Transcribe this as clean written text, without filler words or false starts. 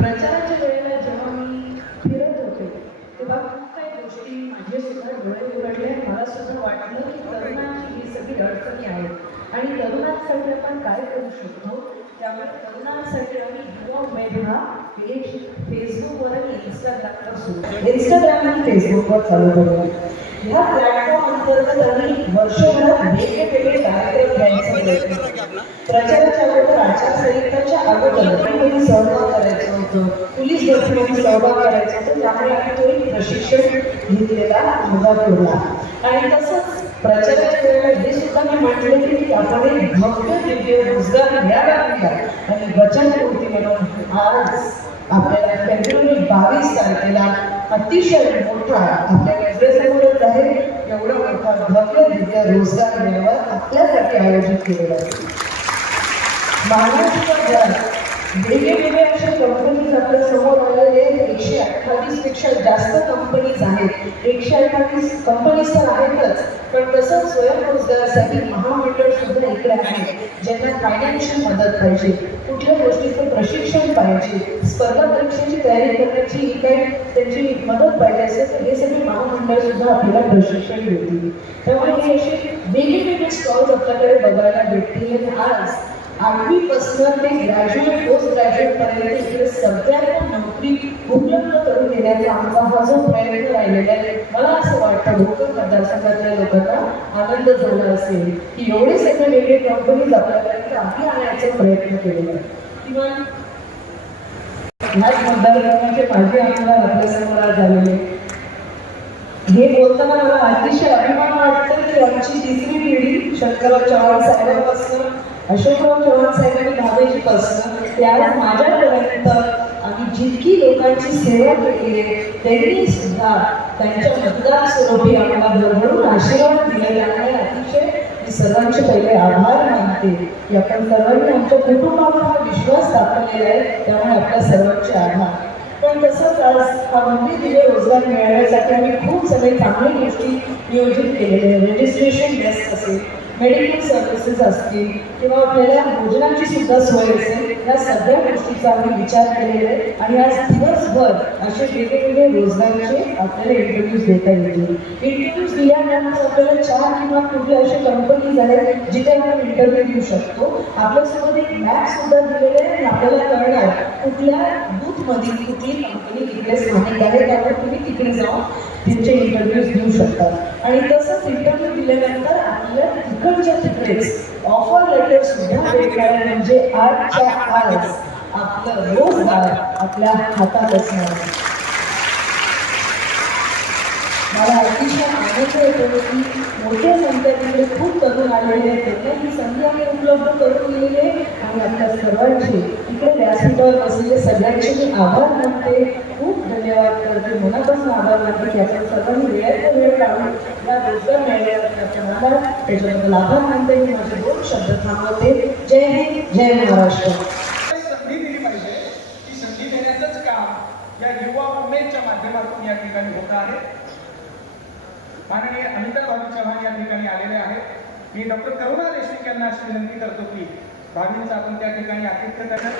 प्रचाराच्या वेळेला जेव्हा मी फिरत होते तेव्हा खूप काही गोष्टी माझे सुद्धा डोळे उघडले. मला सुद्धा वाटलं की तरुणांची ही सगळी अडचणी आहेत आणि तरुणांसाठी आपण काय करू शकतो. त्यामुळे तरुणांसाठी आम्ही युवा उमेद हा पेज फेसबुकवर आणि इंस्टाग्राम आणि फेसबुकवर चालू करूया. ह्या प्लॅटफॉर्म अंतर्गत आम्ही वर्षभरात वेगवेगळे कार्यक्रम घ्यायचा प्रयत्न केला. प्रचाराच्या अगोदर आचारसंहितेच्या अगोदर सहभाग करायचं होतं, पोलीस भरतीमध्ये सहभाग करायचं होतं. त्यामुळे आम्ही तो एक प्रशिक्षण घेतलेला मुद्दा ठेवला. आणि तसंच प्रचाराच्या वेळेला हे सुद्धा मी म्हटलं की आपण एक भव्य दिव्य रोजगार मिळाला आणि वचनपूर्ती म्हणून आज आपल्याला फेब्रुवारी 22 तारखेला अतिशय मोठा आपल्या नजरेसमोरच आहे एवढा मोठा भव्य दिव्य रोजगार मेळावा आपल्यासाठी आयोजित केलेला आहे. महाराष्ट्रात वेगवेगळे अशा कंपनीज आपल्या समोर आलेले 128 पेक्षा जास्त कंपनीज आहेत. 128 कंपनीज तर आहेतच, पण तसंच स्वयंरोजगारासाठी महामंडळ सुद्धा इकडे आहे. ज्यांना फायनान्शियल मदत पाहिजे, कुठल्या गोष्टीचं प्रशिक्षण पाहिजे, स्पर्धा परीक्षेची तयारी करण्याची काही त्यांची मदत पाहिजे असेल तर हे सगळे महामंडळ सुद्धा आपल्याला प्रशिक्षण देतील. त्यामुळे हे असे वेगवेगळे स्टॉल्स आपल्याकडे बघायला भेटतील. आज 8वीपासून ते ग्रॅज्युएट पोस्ट ग्रॅज्युएट पर्यंत इकडे सगळ्यांना नोकरी उपलब्ध करून देण्याचा आमचा हा जो प्रयत्न राहिलेला आहे. मला असं वाटतं भोकर मतदारसंघातल्या लोकांना आनंद झाला असेल की एवढे सगळे वेगळे कंपनीज आपल्यापर्यंत आम्ही आणण्याचा प्रयत्न केलेला आहे. किंवा ह्याच मतदारसंघाचे माजी आमदार आपल्यासमोर आज झालेले. हे बोलताना मला अतिशय अभिमान वाटतं की आमची तिसरी पिढी शंकरराव चव्हाण साहेबांपासून अशोकराव चव्हाण साहेबांनी भावेजीपासून ते आज माझ्यापर्यंत आम्ही जितकी लोकांची सेवा केली आहे त्यांनी सुद्धा त्यांच्या मतदार स्वरूपी आम्हाला भरभरून आशीर्वाद दिले. त्यामुळे अतिशय मी सर्वांचे पहिले आभार मानते की आपण सर्वांनी आमच्या कुटुंबावर हा विश्वास दाखवलेला आहे. त्यामुळे आपल्या सर्वांचे आभार. पण तसंच आज हा मंदिर दिले रोजगार मिळवण्यासाठी आम्ही खूप सगळे चांगल्या गोष्टी नियोजित केलेले आहे. रजिस्ट्रेशन डेस्क असेल, मेडिकल सर्व्हिसेस असतील किंवा आपल्याला भोजनाची सुद्धा सोय असेल, या सगळ्या गोष्टीचा आम्ही विचार केलेला आहे. आणि आज दिवसभर असे वेगवेगळे रोजगाराचे आपल्याला इंटरव्ह्यूज देता येतील. इंटरव्ह्यूज दिल्यानंतर आपल्याला 4 किंवा कुठले असे कंपनीज आहेत जिथे आपण इंटरव्ह्यू देऊ शकतो. आपल्यासोबत एक मॅप सुद्धा दिलेले आहे आणि आपल्याला कळणार कुठल्या बूथमधील कुठली कंपनी तिकडे स्थानिक आहे. त्यामुळे तुम्ही तिकडे जाऊन त्यांचे इंटरव्ह्यूज देऊ शकतात. आणि तसंच इंटरव्ह्यू दिल्यानंतर आपल्या तिकडच्या तिकडेच ऑफर लेटर सुद्धा भेटणार. म्हणजे आजच्या आज आपलं रोजगार आपल्या हातात असणार. मला अतिशय आनंद होतो की मोठ्या संख्येने खूप तरुण आलेले आहेत. त्यांना ही संधी आम्ही उपलब्ध करून दिलेली आहे. आणि आपल्या सर्वांचे इकडे व्यासपीठावर बसलेले सगळ्यांचे मी आभार मानते. खूप धन्यवाद करते, मनापासून आभार मानते की आपण सर्वांनी वेळाचा वेळ काढून या रोजगार मेळाव्यात त्याच्याबद्दल आभार मानते. मी माझे 2 शब्द थांबवते. जय हिंद, जय महाराष्ट्र. संधी दिली पाहिजे. ती संधी देण्याचंच काम या युवा उमेदच्या माध्यमातून या ठिकाणी होत आहे. माननीय अमिताभ चव्हाण या ठिकाणी आलेले आहेत. मी डॉक्टर करुणा देशमुख यांना अशी विनंती करतो की भावींचा आपण त्या ठिकाणी आतिथ्य करण्यात